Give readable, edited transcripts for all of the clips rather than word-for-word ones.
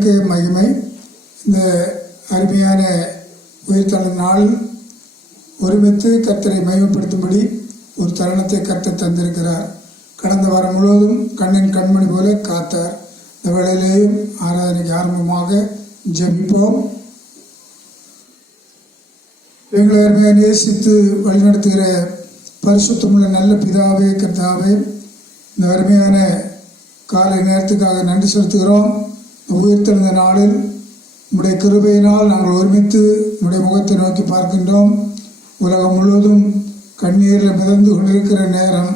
தேவனுக்கு மகிமை. இந்த அருமையான உயிர்த்தெழும் நாள் ஒருமித்து கர்த்தரை மகிமைப்படுத்தும்படி ஒரு தருணத்தை கர்த்தர் தந்திருக்கிறார். கடந்த வாரம் முழுவதும் கண்ணின் கண்மணி போல காத்தார். இந்த வேளையிலேயும் ஆராதனைக்கு ஆரம்பமாக ஜெபிப்போம். எங்களை அருமையாக நேசித்து வழிநடத்துகிற பரிசுத்தமுள்ள நல்ல பிதாவே, கர்த்தாவே, இந்த அருமையான காலை நேரத்துக்காக நன்றி செலுத்துகிறோம். உயிர்த்தெழுந்த நாளில் உம்முடைய கிருபையினால் நாங்கள் ஒருமித்து உம்முடைய முகத்தை நோக்கி பார்க்கின்றோம். உலகம் முழுவதும் கண்ணீரில் மிதந்து கொண்டிருக்கிற நேரம்,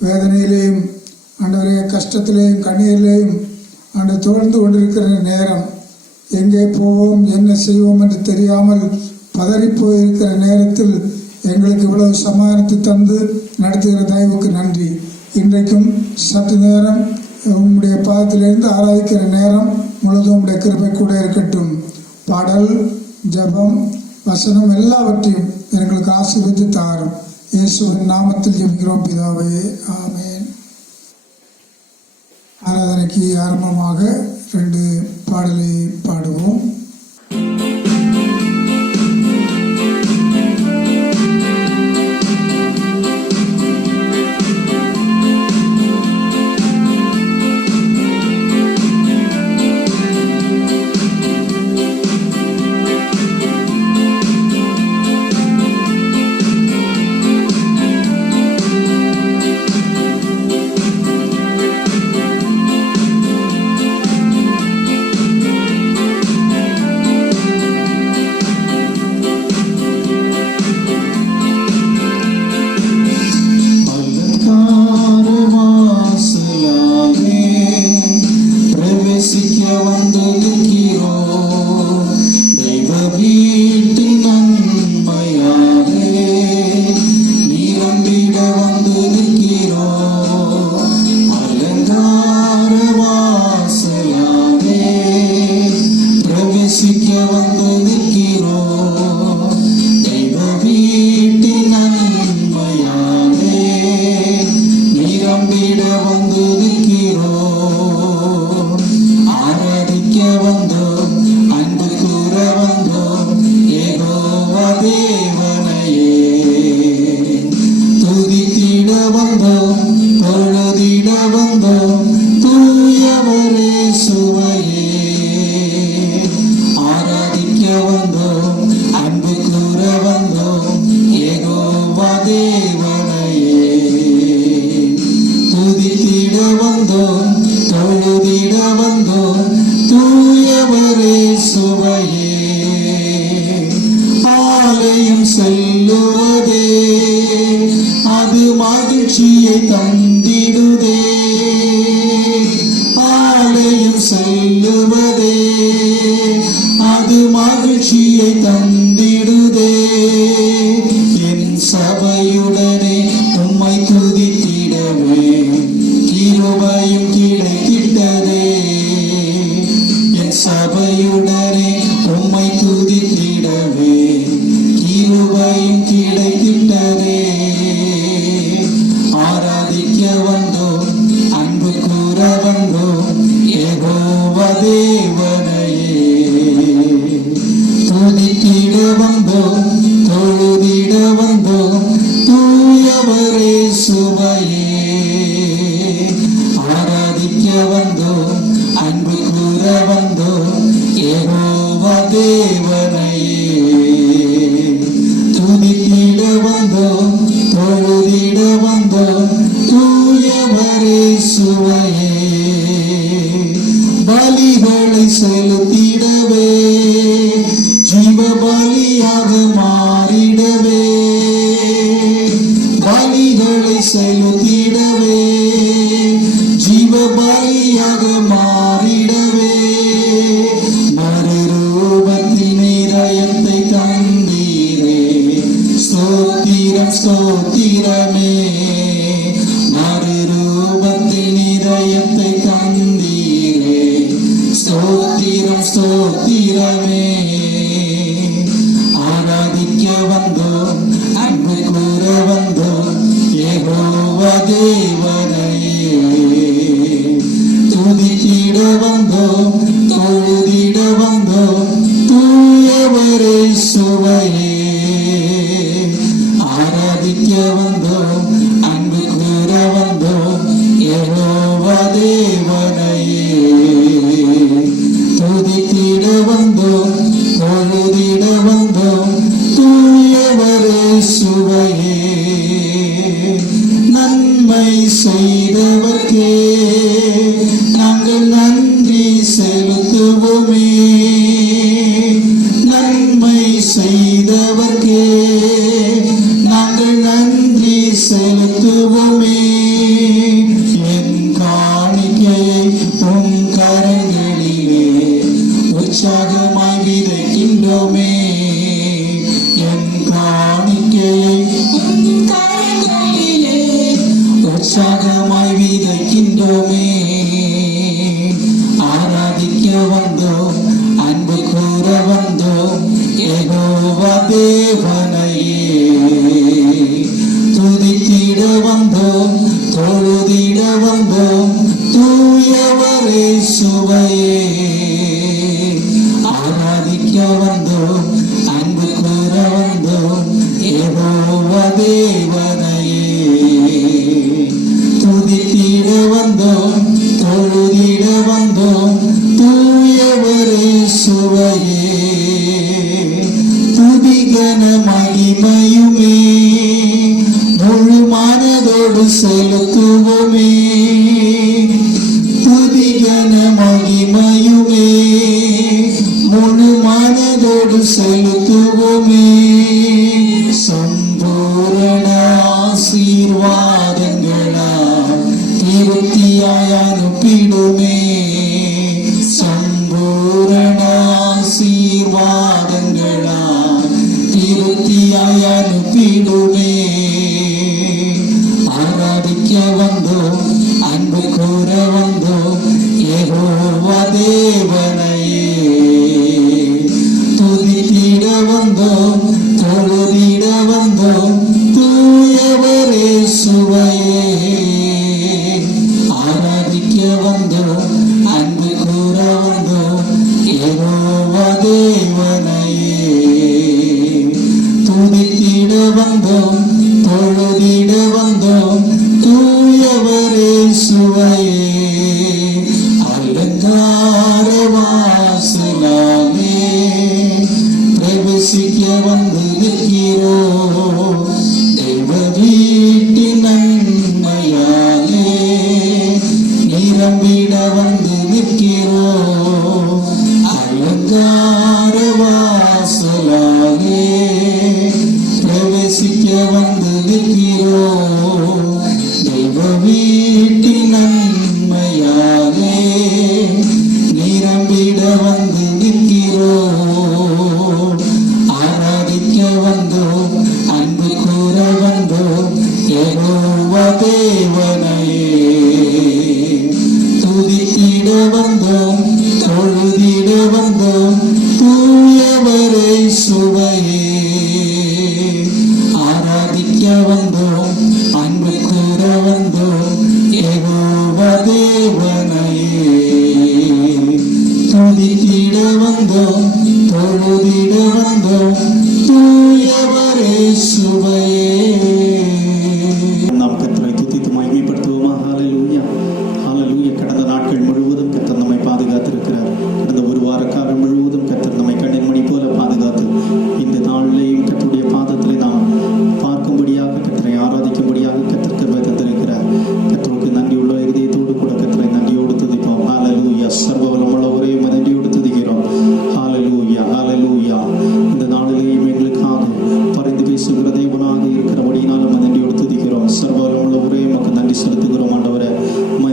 வேதனையிலேயும் ஆண்டவரே கஷ்டத்திலேயும் கண்ணீரிலேயும் ஆண்டு தொடர்ந்து கொண்டிருக்கிற நேரம், எங்கே போவோம் என்ன செய்வோம் என்று தெரியாமல் பதறிப்போயிருக்கிற நேரத்தில் எங்களுக்கு இவ்வளவு சமாதானத்தை தந்து நடத்துகிற தயவுக்கு நன்றி. இன்றைக்கும் சற்று நேரம் உம்முடைய பாதத்திலிருந்து ஆராதிக்கிற நேரம் முழுவதும் உம்முடைய கிருபை கூட இருக்கட்டும். பாடல், ஜபம், வசனம் எல்லாவற்றையும் எங்களுக்கு ஆசீர்வதித்து தாரும். இயேசுவின் நாமத்தில் ஜெபிக்கிறோம் பிதாவே, ஆமென். ஆராதனைக்கு ஆரம்பமாக 2 பாடலை பாடுவோம். துதித்திட வந்தோம் நன்மை செய்தவர்க்கே நாங்கள் நன்றி செலுத்துவோமே. நன்மை செய்தவர்க்கே நாங்கள் நன்றி செலுத்துவோமே. என் காணிக்கையை உம் கரங்களிலே உற்சாகமாய் விதைக்கின்றோமே. என் காணிக்கையை உற்சாகமாய் விதைக்கின்றோமே. ஆராதிக்க வந்தோம், அன்பு கூற வந்தோம், யெகோவா தேவனையே. துதித்திட வந்தோம், தொழுதிட வந்தோம், தூயவரே சுவையே. ஆராதிக்க வந்தோம், அன்பு கூற வந்தோம், யெகோவா தேவனையே. துதித்திட வந்தோம், தொழுதிட வந்தோம், தூயவரே சுவையே. துதிகன மகிமையுமே முழு மனதோடு செலுத்துவோமே. துதிகன மகிமையுமே முழு மனதோடு செலுத்துவோமே. சம்பூரண ஆசீர்வாதங்களால் திருப்தியாய் அனுப்பிடுமே. சம்பூரண ஆசீர்வாதங்களால் திருப்தியாய் அனுப்பிடுமே. ஆராதிக்க வந்தோம், அன்பு கூற வந்தோம், யெகோவா தேவனையே. துதித்திட வந்தோம், தொழுதிட வந்தோம், தூயவரே சுவையே. ஆராதிக்க வந்தோம், அன்பு கூற வந்தோம், யெகோவா தேவனையே. துதித்திட வந்தோம், தொழுதிட வந்தோம், தூயவரே சுவையே. அலங்கார வாசலாலே பிரவேசிக்க வந்து நிற்கிறோம். தெய்வ வீட்டின் நன்மையாலே நிரம்பிட வந்து நிற்கிறோம். அலங்கார வாசலாலே பிரவேசிக்க வந்து நிற்கிறோம். தெய்வ வீட்டின் நன்மையாலே நிரம்பிட வந்து நிற்கிறோம். ஆராதிக்க வந்தோம், அன்பு கூற வந்தோம், யெகோவா தேவனையே. துதித்திட வந்தோம், தொழுதிட வந்தோம், தூயவரே சுவையே. ஆராதிக்க வந்தோம், அன்பு கூற வந்தோம், யெகோவா தேவனையே. துதித்திட வந்தோம், தொழுதிட வந்தோம், தூயவரே சுவையே. நாம் கர்த்தரை துதித்து மகிமைப்படுத்துவோமா? ஹல்லேலூயா, ஹல்லேலூயா. கடந்த நாட்கள் முழுவதும் கர்த்தர் நம்மை பாதுகாத்திருக்கிறார். கடந்த ஒரு வார காலம் முழுவதும் கர்த்தர் நம்மை கண்ணின் மணி போல பாதுகாத்து இந்த நாளிலேயும் கர்த்தருடைய பாதத்திலே நாம் பார்க்கும்படியாக, கர்த்தரை ஆராதிக்கும்படியாக கர்த்தர் கிருபை தந்திருக்கிறார். கர்த்தருக்கு நன்றியுள்ள இதயத்தோடு கூட கர்த்தரை நன்றியோடு துதிப்போம். ஹல்லேலூயா. சர்வ வல்லமையுள்ள ஒரே நன்றியோடு துதிக்கிறோம். ஹல்லேலூயா, ஹல்லேலூயா. இந்த நாளிலேயும் எங்களுக்காக பரிந்து பேசுகிற தேவனாக இருக்கிறபடியினால் நம்ம நன்றியோடு துதிக்கிறோம். சர்வ வல்லமையுள்ள ஒரே நமக்கு நன்றி செலுத்துகிறோம். ஆண்டவரே,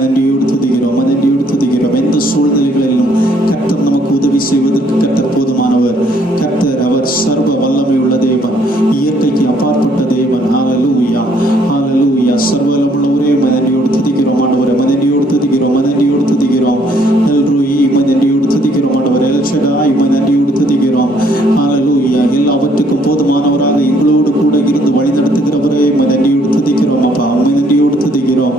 நன்றியோடு துதிக்கிறோம், நன்றியோடு துதிக்கிறோம். எந்த சூழ்நிலைகளிலும் கர்த்தர் நமக்கு உதவி செய்வதற்கு கர்த்தர் போதுமானவர். கர்த்தர் அவர் சர்வ வல்லமை உள்ள தேவன், இயற்கைக்கு அப்பாற்பட்ட தேவன். ஹல்லேலூயா, ஹல்லேலூயா. சர்வ வல்லமையுள்ள ஒரே நன்றியோடு துதிக்கிறோம். ஆண்டவரே, நன்றியோடு துதிக்கிறோம், நன்றியோடு துதிக்கிறோம். எல்ரோயி நன்றியோடு துதிக்கிறோம். ஆண்டவரே, எல் ஷடாய் நன்றியோடு துதிக்கிறோம். ஹல்லேலூயா. எல்லாவற்றுக்கும் போதுமானவராக எங்களோடு கூட இருந்து வழி நடத்துகிறவரே நன்றியோடு துதிக்கிறோம். அப்பா, நன்றியோடு துதிக்கிறோம்.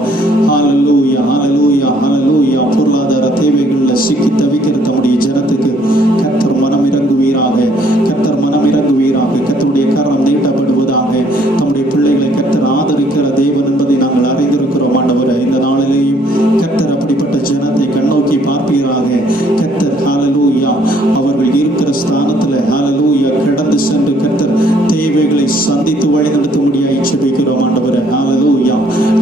ஹல்லேலூயா, ஹல்லேலூயா, ஹல்லேலூயா. பொருளாதார தேவைகளில் சிக்கி தவிக்கிற தம்முடைய ஜனத்துக்கு கர்த்தர் மனம் இறங்குவீராக, கர்த்தர் மனம் இறங்குவீராக. கர்த்தருடைய கரம் நீட்டப்படுவதாக. தம்முடைய பிள்ளைகளை கர்த்தர் ஆதரிக்கிற தேவன் என்பதை நாங்கள் அறிந்திருக்கிறோம். ஆண்டவரே, இந்த நாளிலேயும் கர்த்தர் அப்படிப்பட்ட ஜனத்தை கண்ணோக்கி பார்ப்பீராக. கர்த்தர் ஹல்லேலூயா அவர்கள் இருக்கிற ஸ்தானத்தில் ஹல்லேலூயா கடந்து சென்று கர்த்தர் தேவைகளை சந்தித்து வழி நடத்த முடியாது ஜெபிக்கிறோம். ஆண்டவரே, ஹல்லேலூயா,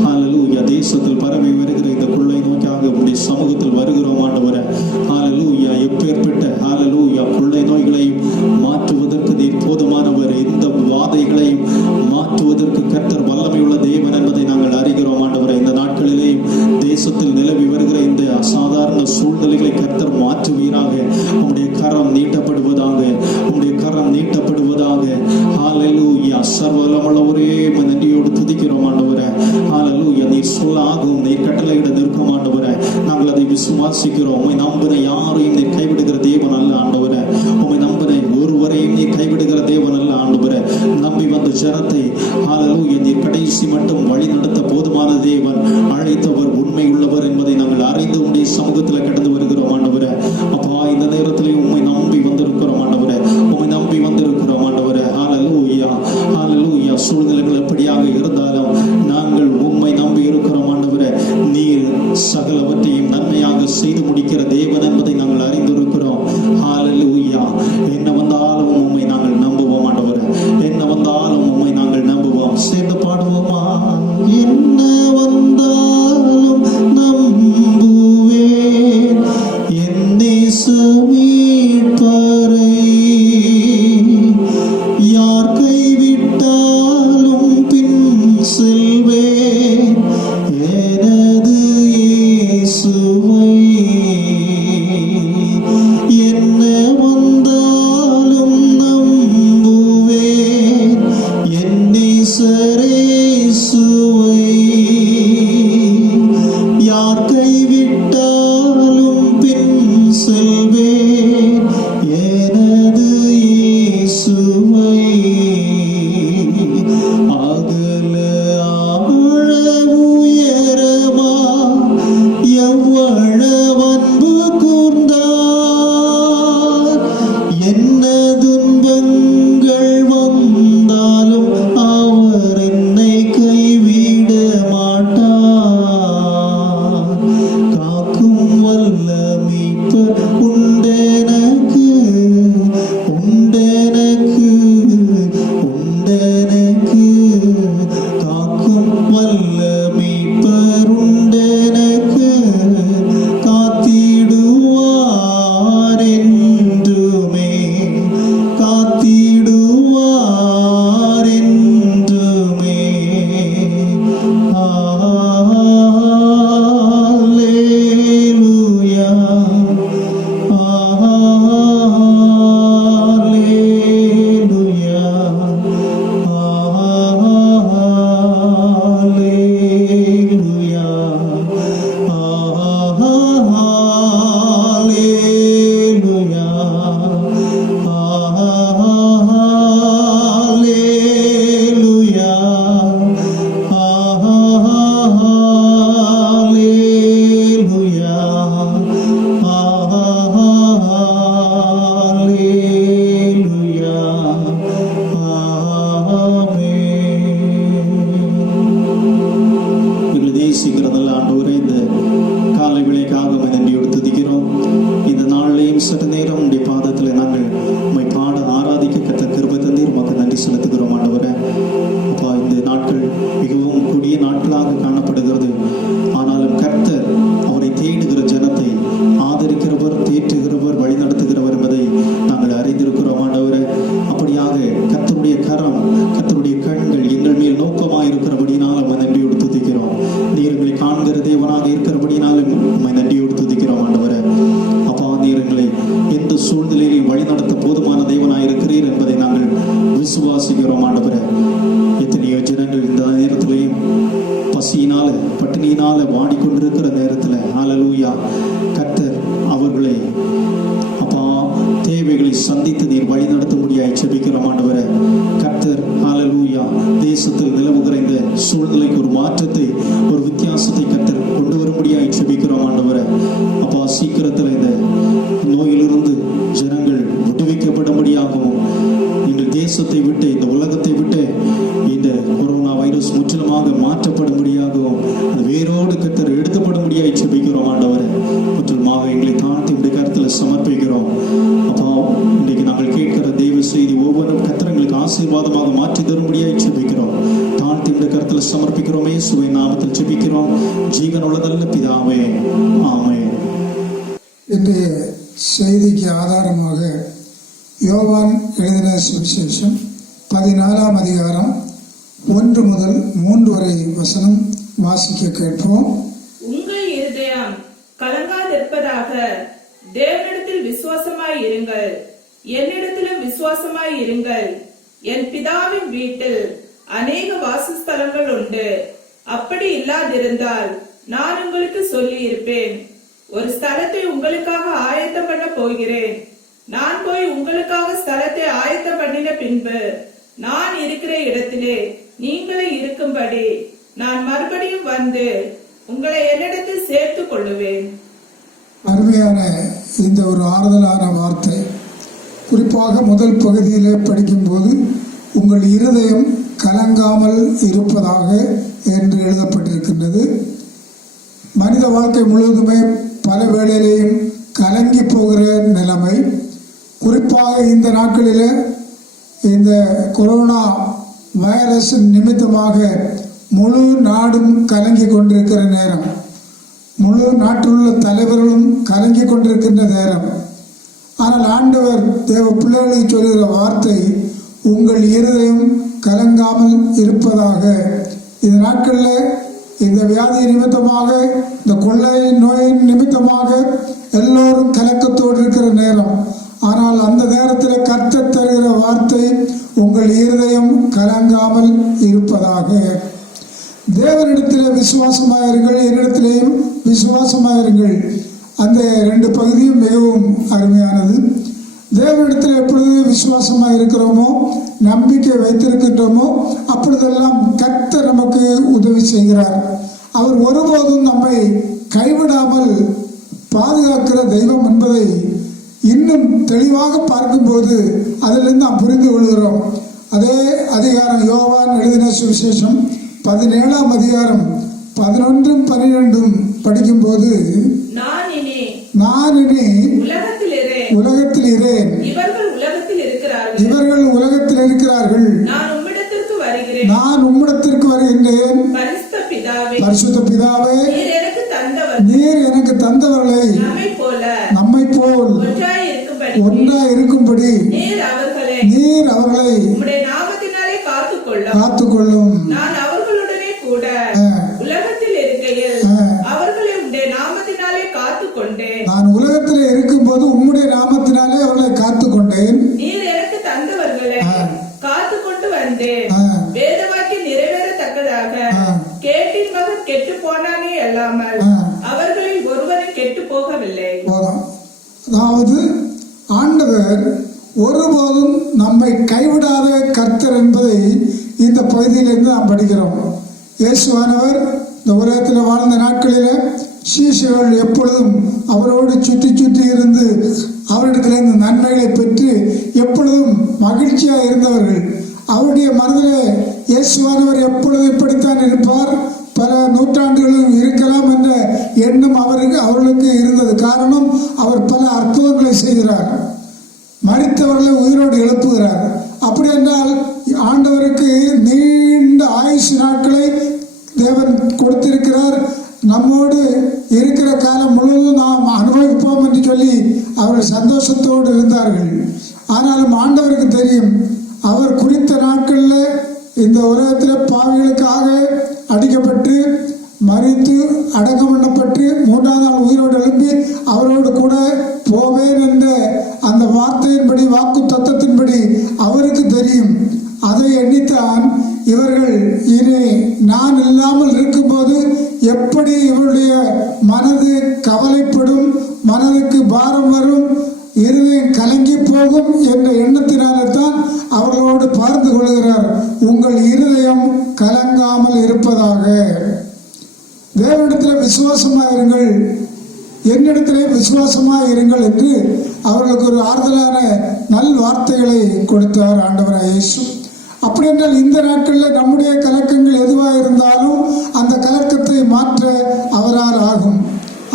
ஹல்லேலூயா. தேசத்தில் பரவி வருகிற இந்த கொள்ளை நோய்க்காக உம்முடைய சமூகத்தில் வருகிறோம் ஆண்டவரே. ஹalleluya. எப்பேற்பட்ட ஹalleluya கொள்ளை நோய்களையும் மாற்றுவதற்கு நீர் போதுமானவர். இந்த வாதைகளையும் மாற்றுவதற்கு கர்த்தர் வல்லமையுள்ள தேவன் என்பதை நாங்கள் அறிகிறோம் ஆண்டவரே. இந்த நாட்களிலேயும் தேசத்தில் நிலவி வருகிற இந்த அசாதாரண சூழ்நிலைகளை கர்த்தர் மாற்றுவீராக. உம்முடைய கரம் நீட்டப்படுவதாக, உம்முடைய கரம் நீட்டப்படுவதாக. ஹalleluya. சர்வவல்லமையுள்ளவரே, நன்றியோடு துதிக்கிறோம் ஆண்டவரே. ஹalleluya. நீர் சொல்ல ஆகும், நீர் கட்டளையிட நிற்கும் ஆண்டவரே. நாங்கள் அதை விசுவாசிக்கிறோம். உம்மை நம்பின யாரையும் நீர் கைவிடுகிற தேவன் அல்ல ஆண்டவரே. உம்மை நம்பின ஒருவரையும் நீர் கைவிடுகிற தேவன் அல்ல ஆண்டவரே. நம்பி வந்த ஜனத்தை ஹalleluya நீர் கடைசி மட்டும் வழி நடத்த போதுமான தேவன், அழைத்தவர் உண்மை உள்ளவர் என்பதை நாங்கள் அறிந்து உம்முடைய சமூகத்தில் கடந்து வருகிறோம் ஆண்டவரே. அப்பா, இந்த நேரத்திலே உம்மை நம்பி வந்திருக்கிறோம் ஆண்டவரே. உம்மை நம்பி வந்திருக்கிறோம் ஆண்டவரே. ஹalleluya. ஹalleluya. சூழ்நிலைகள் எப்படியாக இருந்தாலும் நாங்கள் உம்மை நம்பி இருக்கிறோம் ஆண்டவரே. நீர் சகலவற்றையும் நன்மையாக செய்து முடிக்கிற தேவன் என்பதை நாங்கள் அறிந்திருக்கிறோம். ஹalleluya. என்ன வந்தாலும் உம்மை நாங்கள் நம்புவோம் ஆண்டவரே. என்ன வந்தாலும் உம்மை நாங்கள் நம்புவோம். சேர்ந்து பாடுவோமா? என்ன வந்தாலும் நம்புவேன் என் தேச மீட்பரை. யார் கைவிட்டாலும் பின் செல்வேன் எனது இயேசுவை. என்ன வந்தாலும் நம்புவேன் என் நேசரேசுவை. யார் கைவிட்டாலும் பின் செல்வேன் எனது இயேசுவை. அகல ஆழ உயரமா எவ்வளவு அன்பு கூர்ந்தார். என்ன துன்பங்கள் வந்தாலும் அவர் என்னை கைவிட மாட்டார். காக்கும் வல்ல மீட்பர் உண்டெனக்கு, உண்டெனக்கு, உண்டெனக்கு. காக்கும் வல்ல மீட்பர் உண்டெனக்கு. காத்திடுவார் என்றுமே, காத்திடுவார் என்றுமே. ஹalleluya. ஹalleluya. ஹalleluya. ஹalleluya. ஹalleluya. ஹalleluya. ஹalleluya. ஆமென். எங்களை நேசிக்கிறதல்ல ஆண்டவரே, இந்த காலை விளைக்காக உம்மை நன்றியோடு துதிக்கிறோம். இந்த நாளிலேயும் சற்று நேரம் உம்முடைய பாதத்தில் நாங்கள் உம்மை பாட ஆராதிக்க கர்த்தர் கிருபை தந்தீர். உமக்கு நன்றி செலுத்துகிறோம் ஆண்டவரே. அப்பா, இந்த நாட்கள் மிகவும் கொடிய நாட்களாக காணப்படுகிறது. ஆனாலும் கர்த்தர் அவரை தேடுகிற ஜனத்தை ஆதரிக்கிறவர், தேற்றுகிறவர், வழிநடத்துகிறவர் என்பதை நாங்கள் அறிந்திருக்கிறோம் ஆண்டவரே. அப்படியாக கர்த்தருடைய கரம், கர்த்தருடைய கண்கள் எங்கள் மேல் நோக்கமாக இருக்கிறபடினால் உம்மை நன்றியோடு துதிக்கிறோம். நீர் எங்களை காண்கிற தேவனாக இருக்கிறபடினாலும் உம்மை நன்றியோடு துதிக்கிறோம் ஆண்டவரே. அப்பா, நீர் எங்களை எந்த சூழ்நிலையில் வழிநடத்த போதுமான தேவனாக இருக்கிறீர் என்பதை நாங்கள் விசுவாசிக்கிறோம் ஆண்டவரே. எத்தனையோ ஜனங்கள் இந்த நேரத்திலேயும் பசியினால, பட்டினியினால வாடிக்கொண்டிருக்கிற நேரத்தில் ஹalleluya கர்த்தர் அவர்களை அப்பா தேவைகளை சந்தித்து நீர் வழி நடத்தும்படியாய் ஜெபிக்கிறோம் ஆண்டவரே. கர்த்தர் ஹalleluya தேசத்தில் நிலவுகிற இந்த சூழ்நிலைக்கு ஒரு மாற்றத்தை, ஒரு வித்தியாசத்தை கர்த்தர் கொண்டு வரும்படியாய் ஜெபிக்கிறோம் ஆண்டவரே. அப்பா, சீக்கிரத்தில் இந்த நோயிலிருந்து ஜனங்கள் விடுவிக்கப்படும்படியாகவும், எங்கள் தேசத்தை விட்டு, இந்த உலகத்தை விட்டு இந்த கொரோனா வைரஸ் முற்றிலுமாக மாற்றப்படும்படியாகவும், அது வேரோடு கர்த்தர் எடுக்கப்படும்படியாய் ஜெபிக்கிறோம் ஆண்டவரே. முற்றிலுமாக எங்களை தாழ்த்தி இந்த கருத்தில் சமர்ப்பிக்கிறோம். அப்பா, இன்றைக்கு நாங்கள் கேட்கிற தெய்வ செய்தி ஒவ்வொரு கர்த்தர் எங்களுக்கு ஆசீர்வாதமாக மாற்றி தரும்படியாய் ஜெபிக்கிறோம். தாழ்த்தி இந்த கருத்தில் கரத்தில் சமர்ப்பிக்கிறோம். இயேசுவை நாமத்தில் ஜெபிக்கிறோம் ஜீவனுள்ள நல்ல பிதாவே, ஆமென். இன்றைய செய்திக்கு ஆதாரமாக யோவான் எழுதின சுவிசேஷம் 14ஆம் அதிகாரம் 1 முதல் 3 வரை வசனம் வாசிக்க கேட்போம். உங்கள் இருதயம் கலங்காதிருப்பதாக, தேவனிடத்தில் விசுவாசமாய் இருங்கள், என்னிடத்திலும் விசுவாசமாய் இருங்கள். என் பிதாவின் வீட்டில் அநேக வாசஸ்தலங்கள் உண்டு. அப்படி இல்லாதிருந்தால் நான் உங்களுக்கு சொல்லி இருப்பேன். ஒரு ஸ்தலத்தை உங்களுக்காக ஆயத்தம் பண்ண போகிறேன். நான் போய் உங்களுக்காக ஸ்தலத்தை ஆயத்தம் பண்ணின பின்பு நான் இருக்கிற இடத்திலே நீங்களே இருக்கும்படி நான் மறுபடியும் வந்து உங்களை என்னிடத்தில் சேர்த்துக் கொள்ளுவேன். அருமையான இந்த ஒரு ஆறுதலான வார்த்தை. குறிப்பாக முதல் பகுதியிலே படிக்கும்போது உங்கள் இருதயம் கலங்காமல் இருப்பதாக என்று எழுதப்பட்டிருக்கின்றது. மனித வாழ்க்கை முழுவதுமே பல வேளையிலேயும் கலங்கி போகிற நிலைமை. குறிப்பாக இந்த நாட்களில் இந்த கொரோனா வைரஸ் நிமித்தமாக முழு நாடும் கலங்கி கொண்டிருக்கிற நேரம், முழு நாட்டில் உள்ள தலைவர்களும் கலங்கி கொண்டிருக்கின்ற நேரம். ஆனால் ஆண்டவர் தேவ பிள்ளைகளுக்கு சொல்கிற வார்த்தை, உங்கள் இருதயம் கலங்காமல் இருப்பதாக. இந்த நாட்களில் இந்த வியாதி நிமித்தமாக, இந்த கொள்ளை நோயின் நிமித்தமாக எல்லோரும் கலக்கத்தோடு இருக்கிற நேரம். ஆனால் அந்த நேரத்தில் கர்த்தர் தருகிற வார்த்தை, உங்கள் இருதயம் கலங்காமல் இருப்பதாக. தேவனிடத்தில் விசுவாசமாயிருங்கள், என்னிடத்திலேயும் விசுவாசமாயிருங்கள். அந்த 2 பகுதியும் மிகவும் அருமையானது. தேவனிடத்தில் எப்பொழுது விசுவாசமாக இருக்கிறோமோ, நம்பிக்கை வைத்திருக்கின்றோமோ, அப்பொழுதெல்லாம் கர்த்தர் நமக்கு உதவி செய்கிறார். அவர் ஒருபோதும் நம்மை கைவிடாமல் பாதுகாக்கிற தெய்வம் என்பதை இன்னும் தெளிவாக பார்க்கும்போது அதிலிருந்து நாம் புரிந்து கொள்கிறோம். அதே அதிகாரம் யோவான் எழுதின சுவிசேஷம் 17ஆம் அதிகாரம் 11, 12 படிக்கும்போது, நான் இனி உலகத்தில் இரேன், இவர்கள் உலகத்தில் இருக்கிறார்கள், நான் உம்மிடத்திற்கு வருகின்றேன். பரிசுத்த பிதாவே, நீர் எனக்கு தந்தவர்களை நம்மை போல் ஒன்றாய் இருக்கும்படி நீர் அவர்களை காத்துக்கொள்ளும். நான் அவர்களுடனே கூட உலகத்தில் இருக்கையில் அவர்களை உம்முடைய நாமத்தினாலே காத்துக்கொண்டேன். நான் உலகத்தில் இருக்கும்போது உம்முடைய நாமத்தினாலே அவர்களை காத்துக்கொண்டேன். நீர் எனக்கு தந்தவர்களை காத்துக்கொண்டு வந்தேன். வேதவாக்கியம் நிறைவேறத்தக்கதாக கேட்டின் மகன் கெட்டு போனானே அல்லாமல் அவர்களில் ஒருவரும் கெட்டு போகவில்லை. அதாவது ஆண்டவர் ஒருபோதும் நம்மை கைவிடாத கர்த்தர் என்பதை இந்த பகுதியிலிருந்து நாம் படிக்கிறோம். இயேசுவானவர் இந்த உலகத்தில் வாழ்ந்த நாட்களில் சீஷர்கள் எப்பொழுதும் அவரோடு சுற்றி சுற்றி இருந்து அவரிடத்திலிருந்து நன்மைகளை பெற்று எப்பொழுதும் மகிழ்ச்சியாக இருந்தவர்கள். அவருடைய மனதில் இயேசுவானவர் எப்பொழுதும் இப்படித்தான் இருப்பார், பல நூற்றாண்டுகளும் இருக்கலாம் என்ற எண்ணம் அவர்களுக்கு இருந்தது. காரணம், அவர் பல அற்புதங்களை செய்கிறார், மரித்தவர்களை உயிரோடு எழுப்புகிறார். அப்படி என்றால் ஆண்டவருக்கு நீண்ட ஆயுசு நாட்களை தேவன் கொடுத்திருக்கிறார். நம்மோடு இருக்கிற காலம் முழுவதும் நாம் அனுபவிப்போம் என்று சொல்லி அவர்கள் சந்தோஷத்தோடு இருந்தார்கள். ஆனாலும் ஆண்டவருக்கு தெரியும், அவர் குறித்த நாட்களில் இந்த உலகத்தில் பாவிகளுக்காக அடிக்கப்பட்டு மரித்து அடக்கம் பண்ணப்பட்டு 3ஆம் நாள் உயிரோடு எழுப்பி அவரோடு கூட போவேன் என்ற அந்த வார்த்தையின்படி, வாக்கு தத்தத்தின்படி அவருக்கு தெரியும். அதை எண்ணித்தான் இவர்கள் இனி நான் இல்லாமல் இருக்கும்போது எப்படி இவருடைய மனது கவலைப்படும், மனதுக்கு பாரம் வரும், இருதயம் கலங்கி போகும் என்ற எண்ணத்தினாலே தான் அவர்களோடு பார்த்து கொள்கிறார். உங்கள் இருதயம் கலங்காமல் இருப்பதாக. தேவனிடத்தில் விசுவாசமாக இருங்கள், என்னிடத்திலே விசுவாசமாக இருங்கள் என்று அவர்களுக்கு ஒரு ஆறுதலான நல் வார்த்தைகளை கொடுத்தார் ஆண்டவராய் இயேசு. அப்படி என்றால் இந்த நாட்களில் நம்முடைய கலக்கங்கள் எதுவாக இருந்தாலும் அந்த கலக்கத்தை மாற்ற அவரால் ஆகும்.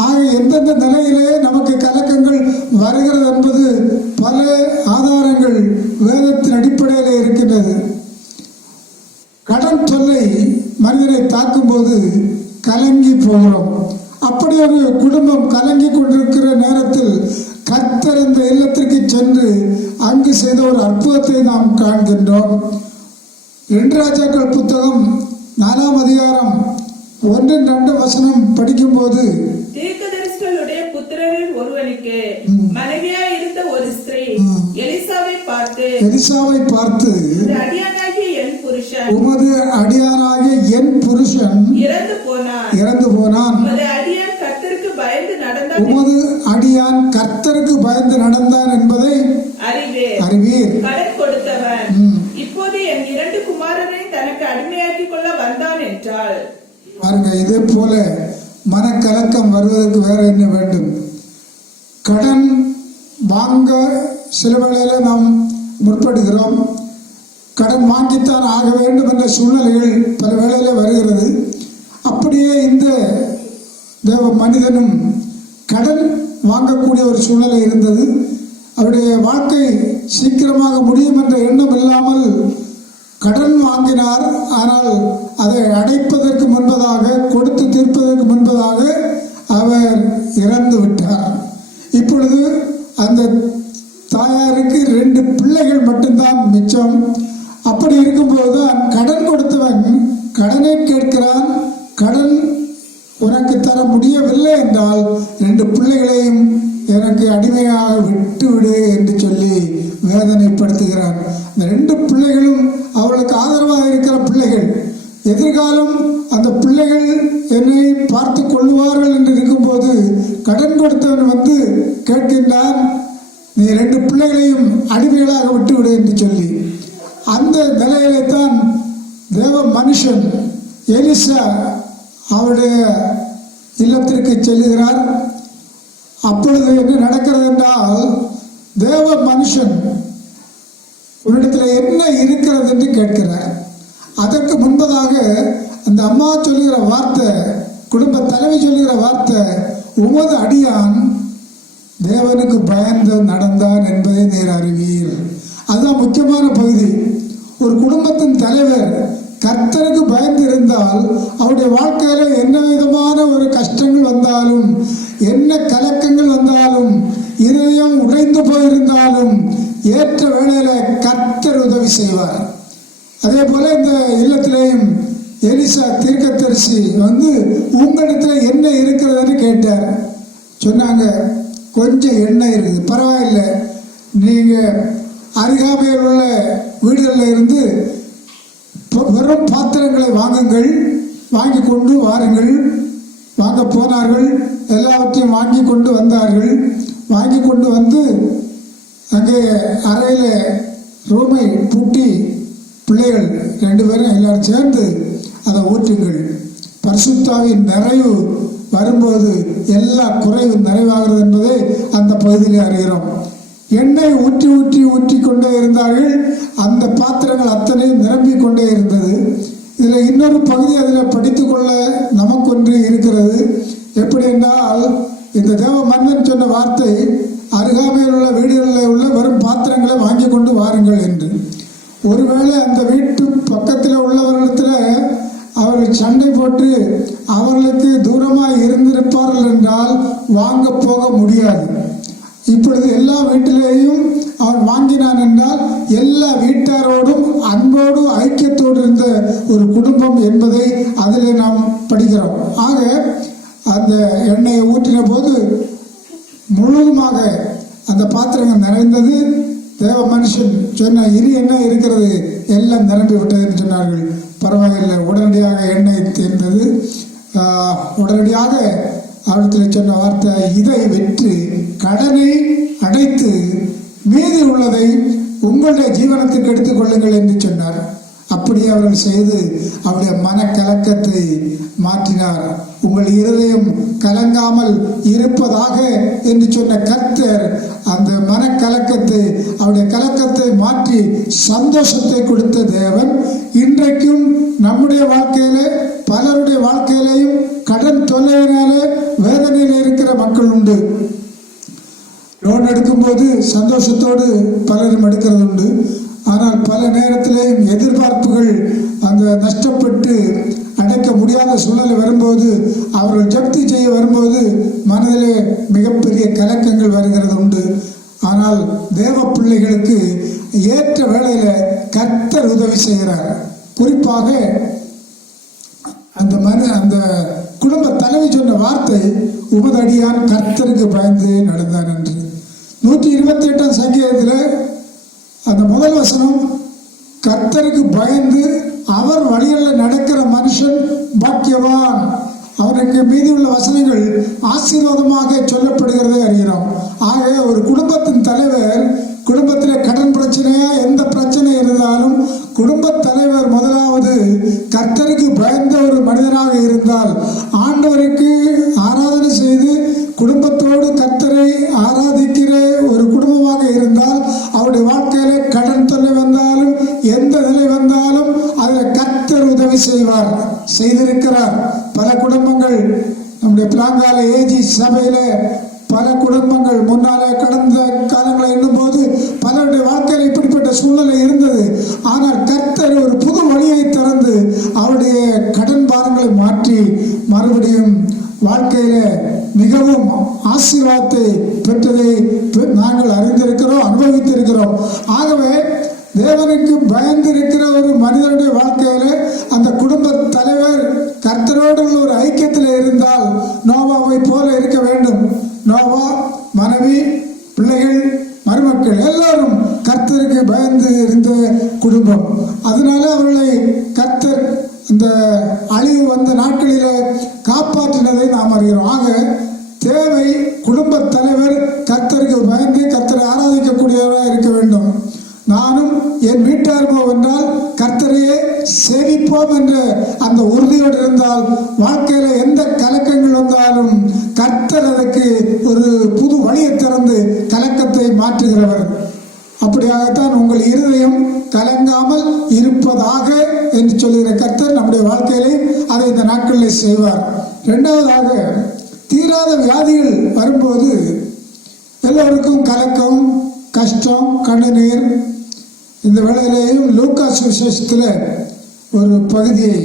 ஆக எந்தெந்த நிலையிலே நமக்கு கலக்கங்கள் வருகிறது என்பது பல ஆதாரங்கள் வேதத்தின் அடிப்படையில் இருக்கின்றது. கடன் தொல்லை மனிதனை தாக்கும்போது கலங்கி போகிறோம். அப்படி ஒரு குடும்பம் கலங்கி கொண்டிருக்கிற நேரத்தில் கர்த்தர் இந்த இல்லத்திற்கு சென்று அங்கு செய்த ஒரு அற்புதத்தை நாம் காண்கின்றோம். 2 ராஜாக்கள் புத்தகம் 4ஆம் அதிகாரம் 1-2 படிக்கும்போது, தீர்க்கதரிசிகளுடைய புத்திரரில் ஒருவனுக்கு மனைவியாய் இருந்த ஒரு ஸ்திரீ எலிசாவை பார்த்து உமது அடியானாகிய என் புருஷன் இறந்து போனான். உமது அடியான் கர்த்தருக்கு பயந்து நடந்தான் என்பதை அறிவீர். கடன் கொடுத்தவன் இப்போது என் 2 குமாரரை தனக்கு அடிமையாக்கிக் கொள்ள வந்தான் என்றாள். பாருங்க, இதே போல மனக்கலக்கம் வருவதற்கு வேற என்ன வேண்டும்? கடன் வாங்க சில வேளையில நாம் முற்படுகிறோம். கடன் வாங்கித்தான் ஆக வேண்டும் என்ற சூழ்நிலைகள் பல வேளையில வருகிறது. அப்படியே இந்த தேவ மனிதனும் கடன் வாங்கக்கூடிய ஒரு சூழ்நிலை இருந்தது. அவருடைய வாழ்க்கை சீக்கிரமாக முடியும் என்ற எண்ணம் இல்லாமல் கடன் வாங்கினார். ஆனால் அதை அடைப்பதற்கு முன்பதாக, கொடுத்து தீர்ப்பதற்கு முன்பதாக அவர் இறந்து விட்டார். இப்பொழுது அந்த தாயாருக்கு 2 பிள்ளைகள் மட்டும்தான் மிச்சம். அப்படி இருக்கும்போது கடன் கொடுத்தவன் கடனை கேட்கிறான். கடன் உனக்கு தர முடியவில்லை என்றால் 2 பிள்ளைகளையும் எனக்கு அடிமையாக விட்டுவிடு என்று சொல்லி வேதனைப்படுத்துகிறான். இந்த 2 பிள்ளைகளும் அவளுக்கு ஆதரவாக இருக்கிற பிள்ளைகள். எதிர்காலம் அந்த பிள்ளைகள் என்னை பார்த்து கொள்ளுவார்கள் என்று இருக்கும்போது கடன் கொடுத்தவன் வந்து கேட்கின்றான், நீ 2 பிள்ளைகளையும் அடிமைகளாக விட்டுவிடு என்று சொல்லி. அந்த நிலையிலே தான் தேவ மனுஷன் எலிசா அவருடைய இல்லத்திற்கு செல்லுகிறார். அப்பொழுது என்ன நடக்கிறது என்றால், தேவ மனுஷன் உன்னிடத்தில் என்ன இருக்கிறது என்று கேட்கிறார். அதற்கு முன்பதாக அந்த அம்மா சொல்லுகிற வார்த்தை, குடும்ப தலைவி சொல்லுகிற வார்த்தை, உமது அடியான் தேவனுக்கு பயந்து நடந்தான் என்பதை நீர் அறிவீர். அதுதான் முக்கியமான பகுதி. ஒரு குடும்பத்தின் தலைவர் கர்த்தருக்கு பயந்து இருந்தால் அவருடைய வாழ்க்கையில என்ன விதமான ஒரு கஷ்டங்கள் வந்தாலும், என்ன கலக்கங்கள் வந்தாலும், இதயம் உடைந்து போயிருந்தாலும் ஏற்ற வேளையில கர்த்தர் உதவி செய்வார். அதே போல இந்த இல்லத்திலேயும் எலிசா தீர்க்கதரிசி வந்து உங்களிடத்துல என்ன இருக்கிறதுன்னு கேட்டார். சொன்னாங்க, கொஞ்சம் எண்ணெய் இருக்குது, பரவாயில்லை, நீங்க அருகாமையில் உள்ள வீடுகளில் இருந்து வெறும் பாத்திரங்களை வாங்குங்கள், வாங்கி கொண்டு வாருங்கள். வாங்க போனார்கள். எல்லாவற்றையும் வாங்கி கொண்டு வந்தார்கள். வாங்கி கொண்டு வந்து அங்கே அறையில் ரூமை பூட்டி பிள்ளைகள் 2 பேரும் எல்லாரும் சேர்ந்து அதை ஊற்றுங்கள். பரிசுத்தாவின் நிறைவு வரும்போது எல்லா குறைவு நிறைவாகிறது என்பதை அந்த பகுதியில் அறிகிறோம். எண்ணெய் ஊற்றி ஊற்றி ஊற்றி கொண்டே இருந்தார்கள். அந்த பாத்திரங்கள் அத்தனையும் நிரம்பிக் கொண்டே இருந்தது. இதில் இன்னொரு பகுதி அதில் படித்துக்கொள்ள நமக்கொன்று இருக்கிறது. எப்படி என்றால், இந்த தேவ மன்னன் சொன்ன வார்த்தை, அருகாமையில் உள்ள வீடுகளில் உள்ள வெறும் பாத்திரங்களை வாங்கி கொண்டு வாருங்கள் என்று. ஒருவேளை அந்த வீட்டு பக்கத்தில் உள்ளவர்களிடத்தில் அவர்கள் சண்டை போட்டு அவர்களுக்கு தூரமாக இருந்திருப்பார்கள் என்றால் வாங்க போக முடியாது. இப்பொழுது எல்லா வீட்டிலேயும் அவன் வாங்கினான் என்றால் எல்லா வீட்டாரோடும் அன்போடு ஐக்கியத்தோடு இருந்த ஒரு குடும்பம் என்பதை அதில் நாம் படிக்கிறோம். ஆக அந்த எண்ணெயை ஊற்றின போது முழுவதுமாக அந்த பாத்திரங்கள் நிறைந்தது. தேவ மனுஷன் சொன்ன, இனி என்ன இருக்கிறது, எல்லாம் நிரம்பி விட்டது என்று சொன்னார்கள். பரவாயில்லை, உடனடியாக எண்ணெய் தீர்ந்தது. உடனடியாக அவரிடத்தில் சொன்ன வார்த்தை, இதை விற்று கடனை அடைத்து மீதி உள்ளதை உங்களுடைய ஜீவனத்துக்கு எடுத்துக் கொள்ளுங்கள் என்று சொன்னார். அப்படியே அவர்கள் செய்து அவருடைய மனக்கலக்கத்தை மாற்றினார். உங்கள் இருதயம் கலங்காமல் இருப்பதாக என்று சொன்ன கர்த்தர் அந்த மனக்கலக்கத்தை, அவருடைய கலக்கத்தை மாற்றி சந்தோஷத்தை கொடுத்த தேவன் இன்றைக்கும் நம்முடைய வாழ்க்கையில, பலருடைய வாழ்க்கையிலையும் கடன் தொல்லையினால வேதனையில் இருக்கிற மக்கள் உண்டு. லோன் எடுக்கும்போது சந்தோஷத்தோடு பலரும் எடுக்கிறது உண்டு. ஆனால் பல நேரத்திலேயும் எதிர்பார்ப்புகள் அந்த நஷ்டப்பட்டு அடைக்க முடியாத சூழ்நிலை வரும்போது, அவர்கள் ஜெபத்தை செய்ய வரும்போது மனதிலே மிகப்பெரிய கலக்கங்கள் வருகிறது உண்டு. ஆனால் தேவ பிள்ளைகளுக்கு ஏற்ற வேளையில கர்த்தர் உதவி செய்கிறார். குறிப்பாக அந்த குடும்ப தலைவி சொன்ன வார்த்தை, உமதடியான் கர்த்தருக்கு பயந்து நடந்தான் என்று. 128ஆம் சங்கீதத்தில் அந்த முதல் வசனம், கர்த்தருக்கு பயந்து அவர் வழியில் நடக்கிற மனுஷன் பாக்கியவான். அவருக்கு மீதி உள்ள வசனங்கள் ஆசீர்வாதமாக சொல்லப்படுகிறதை அறிகிறோம். ஆக ஒரு குடும்பத்தின் தலைவர், குடும்பத்தில் கடன் பிரச்சனையா எந்த பிரச்சனை இருந்தாலும் குடும்ப தலைவர் முதலாவது கர்த்தருக்கு பயந்த ஒரு மனிதனாக இருந்தால், ஆண்டவருக்கு ஆராதனை செய்து குடும்பத்தோடு கர்த்தரை ஆராதிக்கிற ஒரு குடும்பமாக இருந்தால், அவருடைய வாழ்க்கையில கடன் தொல்லை வந்தாலும் எந்த நிலை வந்தாலும் அதில் கர்த்தர் உதவி செய்வார், செய்திருக்கிறார். பல குடும்பங்கள் நம்முடைய பிளாங்கால ஏஜி சபையில பல குடும்பங்கள் முன்னாலே கடந்த காலங்களை எண்ணும் போது பலருடைய வாழ்க்கையில் இப்படிப்பட்ட சூழ்நிலை இருந்தது. ஆனால் கர்த்தர் ஒரு புது வழியை திறந்து அவருடைய கடன் பாரங்களை மாற்றி மறுபடியும் வாழ்க்கையில மிகவும் ஆசீர்வாதத்தை பெற்றதை நாங்கள் அறிந்திருக்கிறோம், அனுபவித்திருக்கிறோம். ஆகவே தேவனுக்கு பயந்து இருக்கிற ஒரு மனிதனுடைய வாழ்க்கையில அந்த குடும்ப தலைவர் கர்த்தரோடு உள்ள ஒரு ஐக்கியத்தில் இருந்தால் நோவாவை போல இருக்க வேண்டும். நோவா, மனைவி, பிள்ளைகள், மருமக்கள் எல்லாரும் கர்த்தருக்கு பயந்து இருந்த குடும்பம். அதனால அவர்களை கர்த்தர் இந்த அழிவு வந்த நாட்களில காப்பாற்றினதை நாம் அறிகிறோம். ஆக தேவை குடும்ப தலைவர் கர்த்தருக்கு பயந்து கர்த்தரை ஆராதிக்கக்கூடியவராக இருக்க வேண்டும். நானும் என் வீட்டார் போவென்றால் கர்த்தரையே சேவிப்போம் என்ற அந்த உறுதியோடு இருந்தால் வாழ்க்கையில எந்த கலக்கங்கள் வந்தாலும் கர்த்தர் அதற்கு ஒரு புது வழியை திறந்து கலக்கத்தை மாற்றுகிறவர். அப்படியாகத்தான் உங்கள் இருதயம் கலங்காமல் இருப்பதாக என்று சொல்லுகிற கர்த்தர் நம்முடைய வாழ்க்கையிலே அதை இந்த நாட்களில் செய்வார். இரண்டாவதாக, தீராத வியாதிகள் வரும்போது எல்லோருக்கும் கலக்கம், கஷ்டம், கண்ணீர். இந்த வேளையிலேயும் லூக்கா சுவிசேஷத்தில் ஒரு பகுதியை,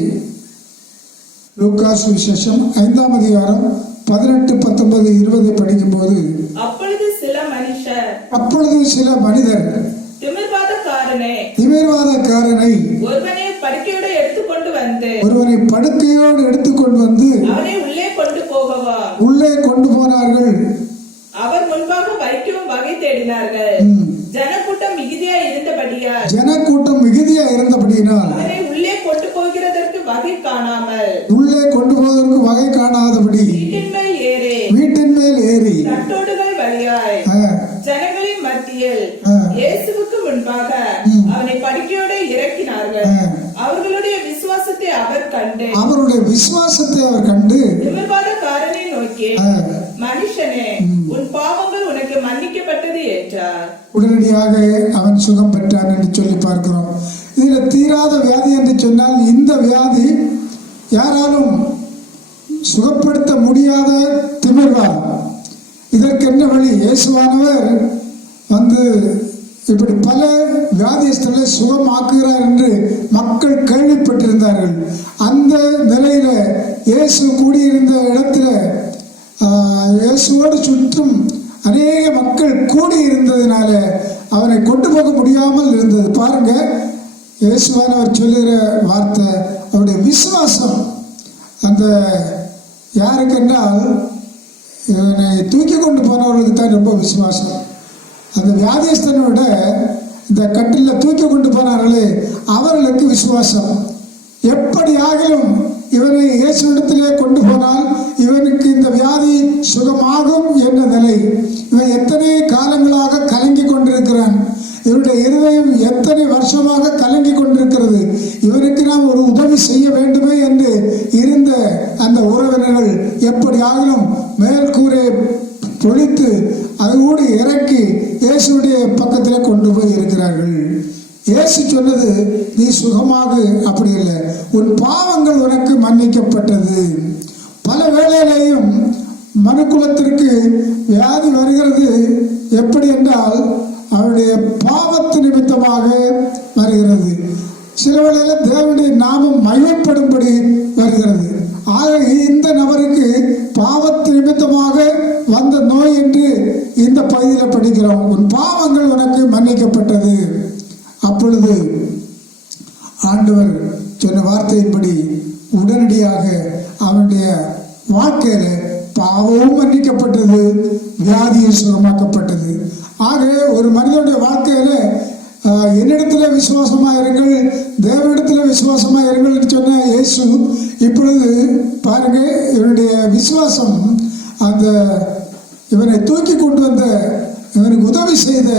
லூக்கா சுவிசேஷம் 5ஆம் அதிகாரம் 18, 19, 20 படிக்கும்போது, அப்பொழுது சில மனிதர் திமிர்வாதக்காரனை ஒருவனை படுக்கையோடு எடுத்துக்கொண்டு வந்து அவனை உள்ளே கொண்டு போனார்கள். அவர் முன்பாக வைக்கவும் வகை தேடினார்கள். ஜனக்கூட்டம் மிகுதியா இருந்தபடியினால் அவரை உள்ளே கொண்டு போவதற்கு வகை காணாதபடி வீட்டின் மேல் ஏறி தட்டோடுகள் வழியாய் ஜனங்களின் மத்தியில் இயேசுவுக்கு முன்பாக அவனை படுக்கையோடு இறக்கினார்கள். அவருடைய விசுவாசத்தை அவர் கண்டு திமிர்வாதக்காரனை நோக்கி, மனுஷனே, உன் பாவங்கள் உனக்கு மன்னிக்கப்பட்டது என்றார். உடனடியாக அவன் சுகம் பெற்றான் என்று சொல்லி பார்க்கிறோம். இதுல தீராத வியாதி என்று சொன்னால் இந்த வியாதி யாராலும் சுகப்படுத்த முடியாத திமிர்வாதம். இதற்கு என்ன வழி? இயேசுவானவர் வந்து இப்படி பல வியாதிஸ்தர்களை சுகமாக்குகிறார் என்று மக்கள் கேள்விப்பட்டிருந்தார்கள். அந்த நிலையில இயேசு கூடியிருந்த இடத்துல இயேசுவோடு சுற்றும் அநேக மக்கள் கூடியிருந்ததினால அவனை கொண்டு போக முடியாமல் இருந்தது. பாருங்க, இயேசுவானவர் சொல்லுகிற வார்த்தை, அவருடைய விசுவாசம். அந்த யாருக்கு என்றால் இவனை தூக்கி கொண்டு போனவர்களுக்கு தான் ரொம்ப விசுவாசம். அந்த வியாதிஸ்தனை விட இந்த கட்டில தூக்கி கொண்டு போனார்களே அவர்களுக்கு விசுவாசம். எப்படி ஆகிலும் இவனை இயேசுவிடத்திலே கொண்டு போனால் இவனுக்கு இந்த வியாதி சுகமாகும் என்ற நிலை. இவன் எத்தனை காலங்களாக கலங்கி கொண்டிருக்கிறான், இவருடைய இருதயம் எத்தனை வருஷமாக கலங்கி கொண்டிருக்கிறது, இவனுக்கு நாம் ஒரு உதவி செய்ய வேண்டுமே என்று இருந்த அந்த உறவினர்கள் எப்படி ஆகிலும் மேல்கூரை பொழித்து அதோடு இறக்கி இயேசுடைய பக்கத்தில் கொண்டு போய் இருக்கிறார்கள். இயேசு சொன்னது, நீ சுகமாக, அப்படி இல்லை, உன் பாவங்கள் உனக்கு மன்னிக்கப்பட்டது. பல வேளையிலேயும் மனுக்குலத்திற்கு வியாதி வருகிறது. எப்படி என்றால் அவருடைய பாவத்து நிமித்தமாக வருகிறது. சில வேளையில தேவனுடைய நாமம் மகிமைப்படும்படி வருகிறது. ஆக இந்த நபருக்கு பாவத்து நிமித்தமாக வந்த நோய் என்று இந்த பகுதியில் படிக்கிறோம். உன் பாவங்கள் உனக்கு மன்னிக்கப்பட்டது. அப்பொழுது ஆண்டவர் சொன்ன வார்த்தையின்படி உடனடியாக அவனுடைய வாழ்க்கையில பாவமும் மன்னிக்கப்பட்டது, வியாதியும் சுகமாக்கப்பட்டது. ஆக ஒரு மனிதனுடைய வாழ்க்கையில என்னிடத்துல விசுவாசமா இருங்கள், தேவனிடத்துல விசுவாசமா இருங்கள் என்று சொன்ன இயேசு இப்பொழுது பாருங்க, இவனுடைய விசுவாசம் அந்த இவனை தூக்கி கொண்டு வந்த இவனுக்கு உதவி செய்த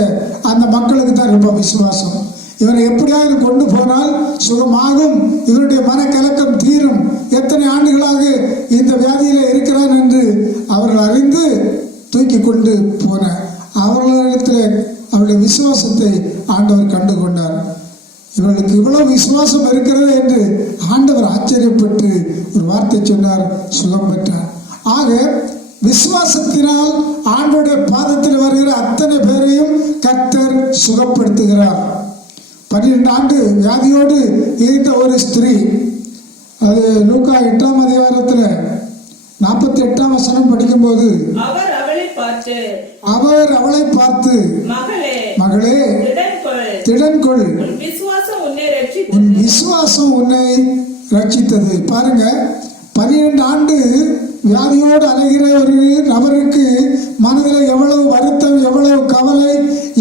அந்த மக்களுக்கு தான் ரொம்ப விசுவாசம். இவனை எப்படியாவது கொண்டு போனால் சுகமாகும், இவனுடைய மனக்கலக்கம் தீரும், எத்தனை ஆண்டுகளாக இந்த வியாதியில இருக்கிறான் என்று அவர்கள் அறிந்து தூக்கி கொண்டு போன அவர்களிடத்தில் அவருடைய விசுவாசத்தை ஆண்டவர் கண்டு கொண்டார். இவர்களுக்கு இவ்வளவு விசுவாசம் இருக்கிறது என்று ஆண்டவர் ஆச்சரியப்பட்டு ஒரு வார்த்தை சொன்னார், சுகம் பெற்றார். ஆக விசுவாசத்தினால் ஆண்டவருடைய பாதத்தில் வருகிற அத்தனை பேரையும் கர்த்தர் சுகப்படுத்துகிறார். 12 ஆண்டு வியாதியோடு இருந்த ஒரு ஸ்திரீ, அது லூக்கா 8ஆம் அதிகாரத்தில் 48ஆம் வசனம் படிக்கும்போது அவர் அவளை பார்த்து மகளே திடன்கொள், உன் விசுவாசம் உன்னை ரட்சித்தது. பாருங்க, 12 ஆண்டு வியாதியோடு அலைகிற ஒரு நபருக்கு மனதில் எவ்வளவு வருத்தம், எவ்வளவு கவலை,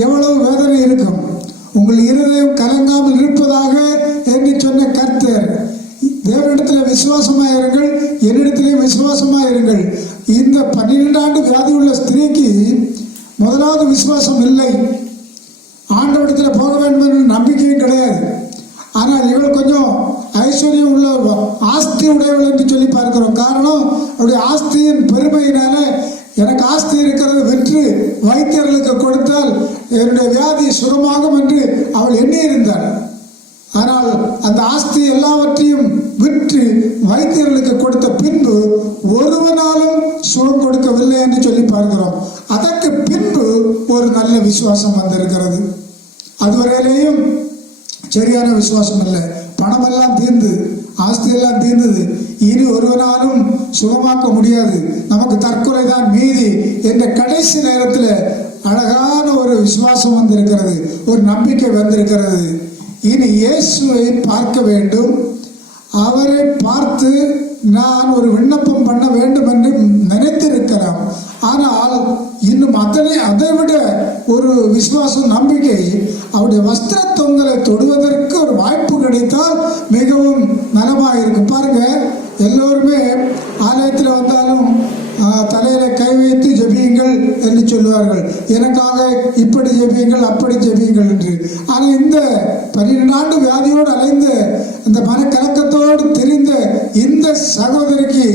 எவ்வளவு வேதனை இருக்கும். உங்கள் இருதயம் கலங்காமல் இருப்பதாக என்று சொன்ன கர்த்தர், தேவனிடத்தில் விசுவாசமா இருங்கள், என்னிடத்திலே விசுவாசமா இருங்கள். இந்த 12 ஆண்டு வியாதி உள்ள ஸ்திரீக்கு முதலாவது விசுவாசம் இல்லை, ஆண்டவரிடத்தில் போக வேண்டும் என்ற நம்பிக்கையும் கிடையாது. ஆனால் இவள் கொஞ்சம் ஐஸ்வர்யம் உள்ள ஆஸ்தி உடையவள் என்று சொல்லி பார்க்கிறோம். காரணம், அவருடைய ஆஸ்தியின் பெருமையினால எனக்கு ஆஸ்தி இருக்கிறது, விற்று வைத்தியர்களுக்கு கொடுத்தால் என்னுடைய வியாதி சுகமாகும் என்று அவள் எண்ணியிருந்தாள். ஆனால் அந்த ஆஸ்தி எல்லாவற்றையும் விற்று வைத்தியர்களுக்கு கொடுத்த பின்பு ஒருவனாலும் சுகம் கொடுக்கவில்லை என்று சொல்லி பார்க்கிறோம். அதற்கு பின்பு ஒரு நல்ல விசுவாசம் வந்திருக்கிறது. அதுவரையிலேயும் சரியான விசுவாசம் இல்லை, பணமெல்லாம் தீர்ந்து, ஆஸ்தி எல்லாம் தீர்ந்தது, இனி ஒருவனாலும் சுகமாக்க முடியாது, நமக்கு தற்கொலை தான் மீதி என்ற கடைசி நேரத்தில் அழகான ஒரு விசுவாசம் வந்திருக்கிறது, ஒரு நம்பிக்கை வந்திருக்கிறது. இனி இயேசுவை பார்க்க வேண்டும், அவரை பார்த்து நான் ஒரு விண்ணப்பம் பண்ண வேண்டும் என்று நினைத்திருக்கலாம். ஆனால் இன்னும் அதை விட ஒரு விசுவாசம், நம்பிக்கை, அவருடைய வஸ்திர தொங்கலை தொடுவதற்கு ஒரு வாய்ப்பு கிடைத்தால் மிகவும் நலமாக இருக்கும். பாருங்க, எல்லோருமே ஆலயத்தில் வந்தாலும் தலையில கை வைத்து ஜெபியுங்கள் என்று சொல்லுவார்கள், எனக்காக இப்படி ஜெபியுங்கள் அப்படி ஜெபியுங்கள் என்று. ஆனால் இந்த 12 ஆண்டு வியாதியோடு அலைந்த இந்த மனக்கலக்கத்தோடு தெரிந்த இந்த சகோதரிக்கு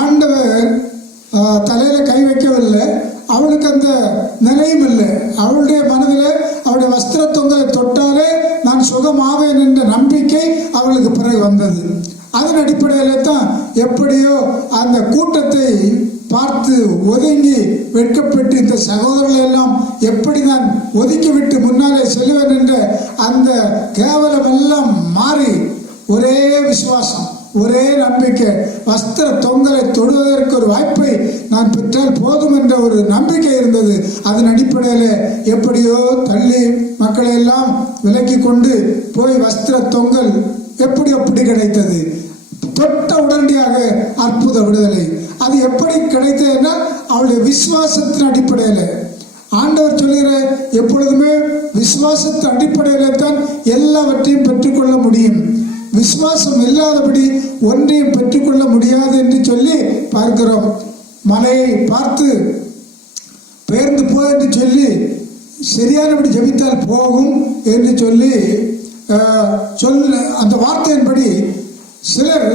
ஆண்டவர் தலையில கை வைக்கவில்லை, அவளுக்கு அந்த நிலையும் இல்லை. அவளுடைய மனதில் அவளுடைய வஸ்திர தொங்கலை தொட்டாலே நான் சுகமாவேன் என்ற நம்பிக்கை அவளுக்கு பிறகு வந்தது. அதன் அடிப்படையில் தான் எப்படியோ அந்த கூட்டத்தை பார்த்து ஒதுங்கி வெட்கப்பட்டு இந்த சகோதரர்களை எல்லாம் எப்படி நான் ஒதுக்கிவிட்டு முன்னாலே செல்வேன் என்ற அந்த கேவலம் எல்லாம் மாறி ஒரே விசுவாசம், ஒரே நம்பிக்கை, வஸ்திர தொங்கலை தொடுவதற்கு ஒரு வாய்ப்பை நான் பெற்றால் போதும் என்ற ஒரு நம்பிக்கை இருந்தது. அதன் அடிப்படையில் எப்படியோ தள்ளி மக்களை எல்லாம் விலக்கி கொண்டு போய் வஸ்திர தொங்கல் எப்படி கிடைத்தது. தொட்ட உடனடியாக அற்புத விடுதலை. அது எப்படி கிடைத்ததுன்னா அவளுடைய விசுவாசத்தின் அடிப்படையில். ஆண்டவர் சொல்லுகிற எப்பொழுதுமே விசுவாசத்தின் அடிப்படையில் தான் எல்லாவற்றையும் பெற்றுக்கொள்ள முடியும். விசுவாசம் இல்லாதபடி ஒன்றையும் பெற்றுக்கொள்ள முடியாது என்று சொல்லி பார்க்கிறோம். மலையை பார்த்து பெயர்ந்து போ என்று சொல்லி சரியானபடி ஜெபித்தால் போகும் என்று சொல்லி அந்த வார்த்தையின்படி சிலர்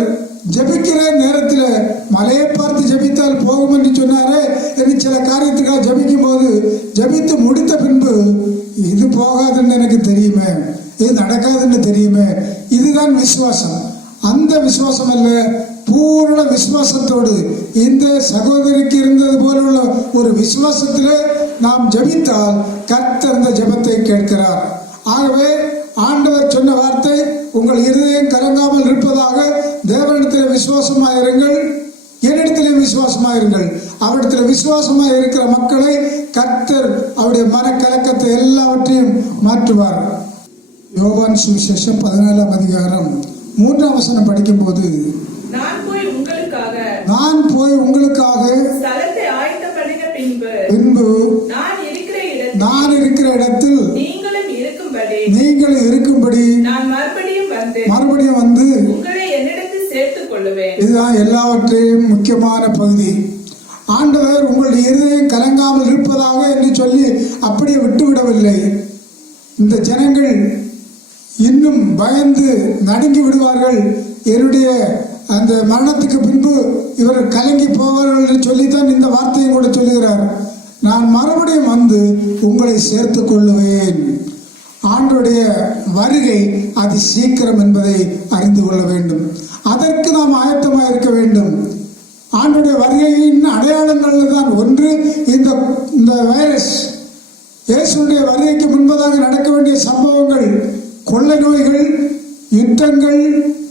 ஜெபிக்கிற நேரத்தில் மலையை பார்த்து ஜெபித்தால் போகும் என்று சொன்னாரே என்று சில காரியத்துக்காக ஜெபிக்கும் போது ஜெபித்து முடித்த பின்பு இது போகாதுன்னு எனக்கு தெரியுமே, இது நடக்காதுன்னு தெரியுமே, இதுதான் விசுவாசம். அந்த விசுவாசம் அல்ல, பூரண விசுவாசத்தோடு இந்த சகோதரிக்கு இருந்தது போல ஒரு விசுவாசத்திலே நாம் ஜெபித்தால் கர்த்தர் அந்த ஜெபத்தை கேட்கிறார். ஆகவே ஆண்டவர் சொன்ன வார்த்தை உங்கள் இருதயம் கலங்காமல் இருப்பதாக தேவனிடத்தில் விசுவாசமாயிருங்கள், என்னிடத்திலே விசுவாசமாயிருங்கள். அவரிடத்தில் விசுவாசமாக இருக்கிற மக்களை கர்த்தர் அவருடைய மனக்கலக்கத்தை எல்லாவற்றையும் மாற்றுவார். யோவான் சுவிசேஷம் 14ஆம் அதிகாரம் 3ஆம் வசனம் படிக்கும்போது, நான் போய் உங்களுக்காக ஸ்தலத்தை ஆயத்தப்படுத்தின பின்பு நான் இருக்கிற இடத்தில் நீங்களும் இருக்கும்படி நான் மறுபடியும் வந்து உங்களை என்னிடத்தில் சேர்த்துக் கொள்ளுவேன். இதுதான் எல்லாவற்றையும் முக்கியமான பகுதி. ஆண்டவர் உங்களுடைய இருதயம் கலங்காமல் இருப்பதாக என்று சொல்லி அப்படியே விட்டுவிடவில்லை. இந்த ஜனங்கள் இன்னும் பயந்து நடுங்கி விடுவார்கள், என்னுடைய அந்த மரணத்துக்கு பின்பு இவர்கள் கலங்கி போவார்கள் என்று சொல்லித்தான் இந்த வார்த்தையும் கூட சொல்லுகிறார். நான் மறுபடியும் வந்து உங்களை சேர்த்து கொள்ளுவேன். ஆண்டவருடைய வருகை அது சீக்கிரம் என்பதை அறிந்து கொள்ள வேண்டும். அதற்கு நாம் ஆயத்தமாக இருக்க வேண்டும். ஆண்டவருடைய வருகையின் அடையாளங்கள் தான் ஒன்று இந்த வைரஸ். இயேசுடைய வருகைக்கு முன்பதாக நடக்க வேண்டிய சம்பவங்கள், கொள்ளை நோய்கள், யுத்தங்கள்,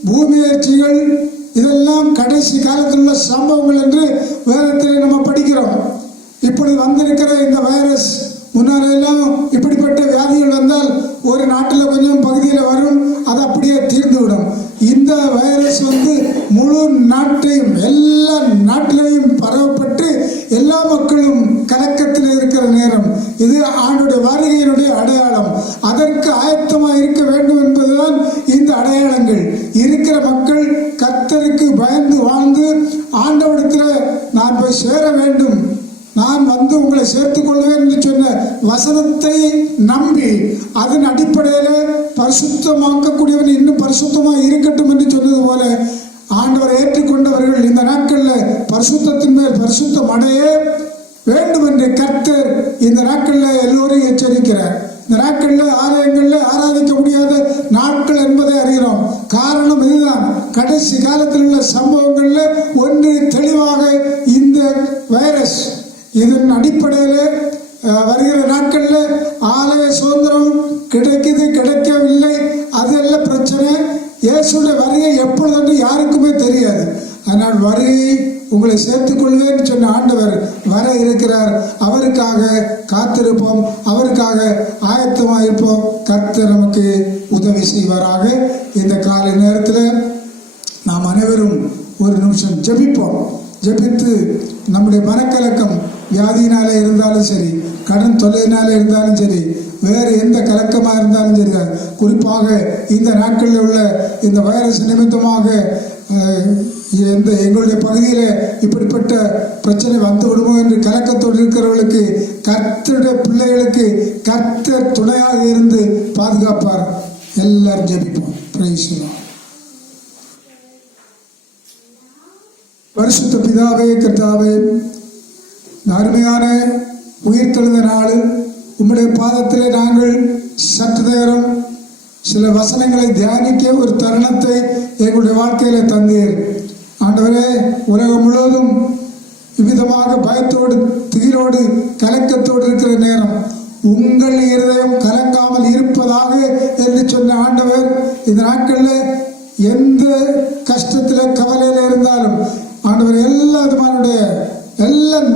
பூமியர்ச்சிகள், இதெல்லாம் கடைசி காலத்தில் உள்ள சம்பவங்கள் என்று வேதத்தில் நம்ம படிக்கிறோம். இப்படி வந்திருக்கிற இந்த வைரஸ், முன்னாலெல்லாம் இப்படிப்பட்ட வியாதிகள் வந்தால் ஒரு நாட்டில் கொஞ்சம் பகுதியில் வரும், அது அப்படியே தீர்ந்துவிடும். இந்த வைரஸ் முழு நாட்டையும் எல்லா நாட்டிலையும் பரவப்பட்டு எல்லா மக்களும் கலக்கத்தில் இருக்கிற நேரம் இது. ஆண்டுடைய வருகையினுடைய அடையாளம். அதற்கு ஆயத்தமாக இருக்க வேண்டும் என்பதுதான் இந்த அடையாளங்கள். இருக்கிற மக்கள் கர்த்தருக்கு பயந்து வாழ்ந்து ஆண்டவரிடத்தில் நான் போய் சேர வேண்டும், நான் வந்து உங்களை சேர்த்துக் கொள்வேன் என்று சொன்ன வசனத்தை நம்பி அதன் அடிப்படையில் பரிசுத்தமாக்கக்கூடியவன் இன்னும் பரிசுத்தமாக இருக்கட்டும் என்று சொன்னது போல ஆண்டவரை ஏற்றுக்கொண்டவர்கள் இந்த நாட்களில் பரிசுத்தத்தின் மேல் பரிசுத்தம் அடைய வேண்டும் என்று கர்த்தர் இந்த நாட்களில் எல்லோரையும் எச்சரிக்கிறார். இந்த நாட்களில் ஆலயங்களில் ஆராதிக்க முடியாத நாட்கள் என்பதை அறிகிறோம். காரணம் இதுதான். கடைசி காலத்தில் உள்ள சம்பவங்களில் ஒன்று தெளிவாக இந்த வைரஸ். இதன் அடிப்படையில் வருகிற நாட்களில் ஆலய சுதந்திரம் கிடைக்குது, கிடைக்கவில்லை, அதெல்லாம் பிரச்சனை. இயேசுடைய வருகை எப்பொழுது யாருக்குமே தெரியாது. ஆனால் வருகை உங்களை சேர்த்துக் கொள்வேன் சொன்ன ஆண்டவர் வர இருக்கிறார். அவருக்காக காத்திருப்போம், அவருக்காக ஆயத்தமாக இருப்போம். கர்த்தர் நமக்கு உதவி செய்வாராக. இந்த காலை நேரத்தில் நாம் அனைவரும் ஒரு நிமிஷம் ஜெபிப்போம். ஜெபித்து நம்முடைய மனக்கலக்கம் வியாதியினாலே இருந்தாலும் சரி, கடன் தொல்லையினாலே இருந்தாலும் சரி, வேறு எந்த கலக்கமாக இருந்தாலும் சரி, குறிப்பாக இந்த நாட்களில் உள்ள இந்த வைரஸ் நிமித்தமாக எங்களுடைய பகுதியில் இப்படிப்பட்ட பிரச்சனை வந்து விடுமோ என்று கலக்கத்தோடு இருக்கிறவர்களுக்கு, கர்த்தருடைய பிள்ளைகளுக்கு கர்த்தர் துணையாக இருந்து பாதுகாப்பார். எல்லாரும் ஜெபிப்போம். Praise the Lord. பரிசுத்த பிதாவே, கர்த்தாவே, அருமையான உயிர்த்தெழுந்த நாள் உம்முடைய பாதத்திலே நாங்கள் சற்று நேரம் சில வசனங்களை தியானிக்க ஒரு தருணத்தை எங்களுடைய வாழ்க்கையில தந்தீர். ஆண்டவரே, உலகம் முழுவதும் இவ்விதமாக பயத்தோடு திகிலோடு கலக்கத்தோடு இருக்கிற நேரம் உங்கள் இருதயம் கலங்காமல் இருப்பதாக என்று சொன்ன ஆண்டவர், இந்த நாட்களில் எந்த கஷ்டத்தில் கவலையில் இருந்தாலும் ஆண்டவர் எல்லா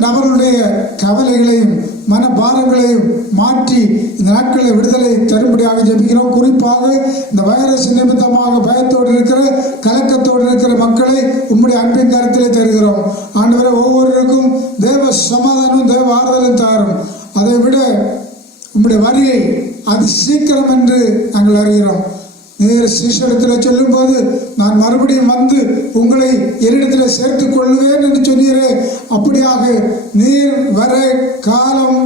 நபருடைய கவலைகளையும் மனபாரங்களையும் மாற்றி இந்த நாட்களில் விடுதலை தரும்படியாக ஜெபிக்கிறோம். குறிப்பாக இந்த வைரஸ் நிமித்தமாக பயத்தோடு இருக்கிற கலக்கத்தோடு இருக்கிற மக்களை உம்முடைய அன்பின் கருத்திலே தருகிறோம். ஆண்டவரை ஒவ்வொருவருக்கும் தேவ சமாதானம், தேவ ஆறுதலும் தாரும். அதை விட உம்முடைய வருகை அது சீக்கிரம் என்று நாங்கள் அறிகிறோம். நீர் சீஷரிடத்தில் சொல்லும் போது நான் மறுபடியும் வந்து உங்களை என்னிடத்தில் சேர்த்துக் கொள்வேன் என்று சொன்னீரே, அப்படியாக நீர் வர காலம்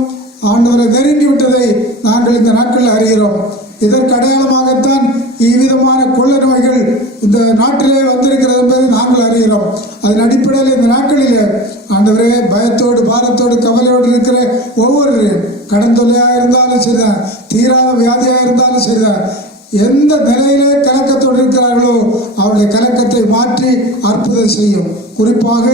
ஆண்டவரை நெருங்கி விட்டதை நாங்கள் இந்த நாட்களில் அறிகிறோம். இதற்கு அடையாளமாகத்தான் இவ்விதமான கொள்ள நோய்கள் இந்த நாட்டிலே வந்திருக்கிறது என்பதை நாங்கள் அறிகிறோம். அதன் அடிப்படையில் இந்த நாட்களில் ஆண்டவரே, பயத்தோடு பாரத்தோடு கவலையோடு இருக்கிற ஒவ்வொருவரையும், கடன் தொல்லையாக இருந்தாலும் சரிதான், தீராத வியாதியாக இருந்தாலும் சரிதான், எந்த நிலையிலே கலக்கத்தோடு இருக்கிறார்களோ அவருடைய கலக்கத்தை மாற்றி அற்புதம் செய்யும். குறிப்பாக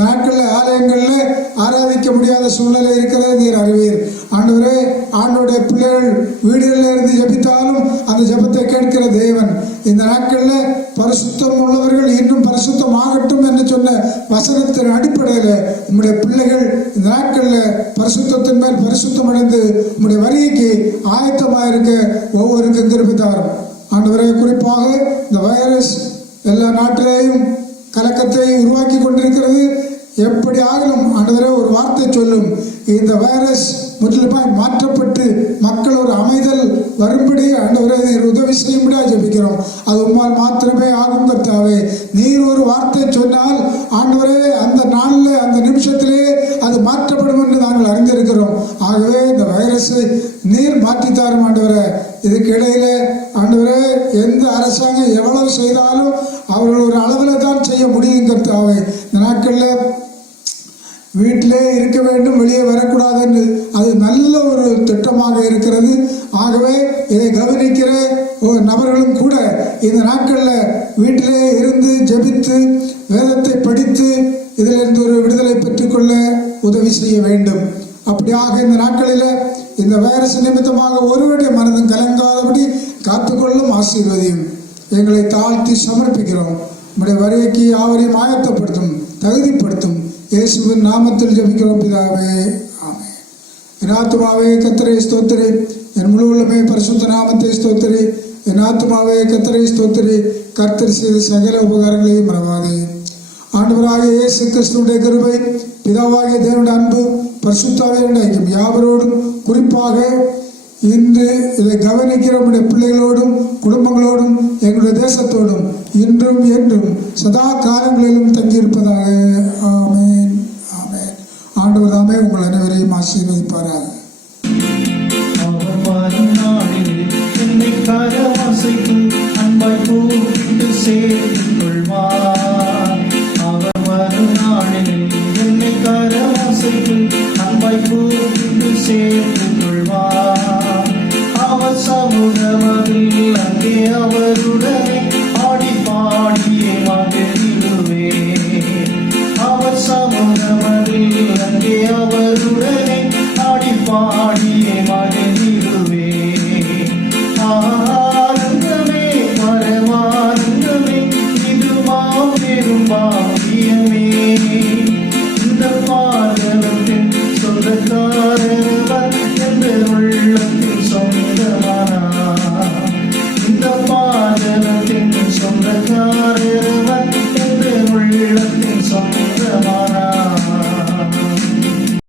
நாட்களில் ஆலயங்களில் ஆராதிக்க முடியாத சூழ்நிலை இருக்கிறது, நீர் அறிவீர். ஆண்டவரே, ஆண்டவருடைய பிள்ளைகள் வீடுகளில் இருந்து ஜெபித்தாலும் அந்த ஜெபத்தை கேட்கிற தேவன். இந்த நாட்களில் பரிசுத்தம் உள்ளவர்கள் இன்னும் பரிசுத்தம் ஆகட்டும் என்று சொன்ன வசனத்தின் அடிப்படையில் உம்முடைய பிள்ளைகள் இந்த நாட்களில் பரிசுத்தத்தின் மேல் பரிசுத்தம் அடைந்து உம்முடைய வருகைக்கு ஆயத்தமாக இருக்க ஒவ்வொருக்கும் கிருபை தாரும் ஆண்டவரே. குறிப்பாக இந்த வைரஸ் எல்லா நாட்டிலேயும் கலக்கத்தை உருவாக்கி கொண்டிருக்கிறது. எப்படி ஆகலும் ஆண்டவரே ஒரு வார்த்தை சொல்லும், இந்த வைரஸ் முற்றிலுமாய் மாற்றப்பட்டு மக்கள் ஒரு அமைதல் வரும்படி ஆண்டவரே நீர் உதவி செய்யும்படியா ஜெபிக்கிறோம். அது உம்மால் மாத்திரமே ஆகும் கர்த்தாவே. நீர் ஒரு வார்த்தை சொன்னால் ஆண்டவரே அந்த நாளில் அந்த நிமிஷத்திலே அது மாற்றப்படும் என்று நாங்கள் அறிந்திருக்கிறோம். ஆகவே இந்த வைரஸை நீர் மாற்றித்தாரும் ஆண்டவரே. இதுக்கு இடையில ஆண்டவரே எந்த அரசாங்கம் எவ்வளவு செய்தாலும் அவர்கள் ஒரு அளவில் தான் செய்ய முடியும் கர்த்தாவே. இந்த நாட்களில் வீட்டிலே இருக்க வேண்டும், வெளியே வரக்கூடாது என்று அது நல்ல ஒரு திட்டமாக இருக்கிறது. ஆகவே இதை கவனிக்கிற நபர்களும் கூட இந்த நாட்களில் வீட்டிலே இருந்து ஜெபித்து வேதத்தை படித்து இதிலிருந்து ஒரு விடுதலை பெற்றுக்கொள்ள உதவி செய்ய வேண்டும். அப்படியாக இந்த நாட்களில் இந்த வைரஸ் நிமித்தமாக ஒருவருடைய மனதும் கலங்காதபடி காத்துக்கொள்ளும் ஆசீர்வதியும் எங்களை தாழ்த்தி சமர்ப்பிக்கிறோம். நம்முடைய வருகைக்கு யாவரையும் ஆயத்தப்படுத்தும், தகுதிப்படுத்தும். இயேசுவின் நாமத்தில் ஜெபிக்கிறோம் பிதாவே, ஆமென். என் ஆத்துமாவே கர்த்தரை ஸ்தோத்திரி, என் முழு உள்ளமே பரிசுத்த நாமத்தை ஸ்தோத்திரி. என் ஆத்துமாவே கர்த்தரை ஸ்தோத்திரி, கர்த்தர் செய்த சகல உபகாரங்களையும் மறவாதே. ஆண்டவராகிய இயேசு கிறிஸ்துவினுடைய கிருபை, பிதாவாகிய தேவனுடைய அன்பு, பரிசுத்தாவியருடைய ஐக்கியம் யாவரோடும், குறிப்பாக இன்று இதை கவனிக்கிற நம்முடைய பிள்ளைகளோடும் குடும்பங்களோடும் எங்களுடைய தேசத்தோடும் இன்றும் என்றும் சதா காலங்களிலும் தங்கியிருப்பதாக. ஆமென், ஆமென். ஆண்டவர் தாமே உங்கள் அனைவரையும் ஆசீர்வதிப்பாராக. என்னை கரவாசைக்கு அன்பாய் கூப்பிட்டு சேர்த்துக் கொள்வார். அவர் வரும் நாளில் என்னை கரவாசைக்கு அன்பாய் கூப்பிட்டு சேர்த்துக் கொள்வார். அவர் சமூகமதில் அங்கே அவருடனே ஆடி பாடியே மகிழ்ந்திடுவே. அவர் சமூகமதில் அங்கே அவருடனே ஆடி பாடியே மகிழ்ந்திடுவே. ஆனந்தமே பரமானந்தமே, இது மாபெரும் பாக்கியமே. இந்த பாதலத்தின் சொந்தக்காரர் என்ற உள்ளத்தின் சொந்தமானார். இந்த பாதலத்தின் சொந்தக்காரர்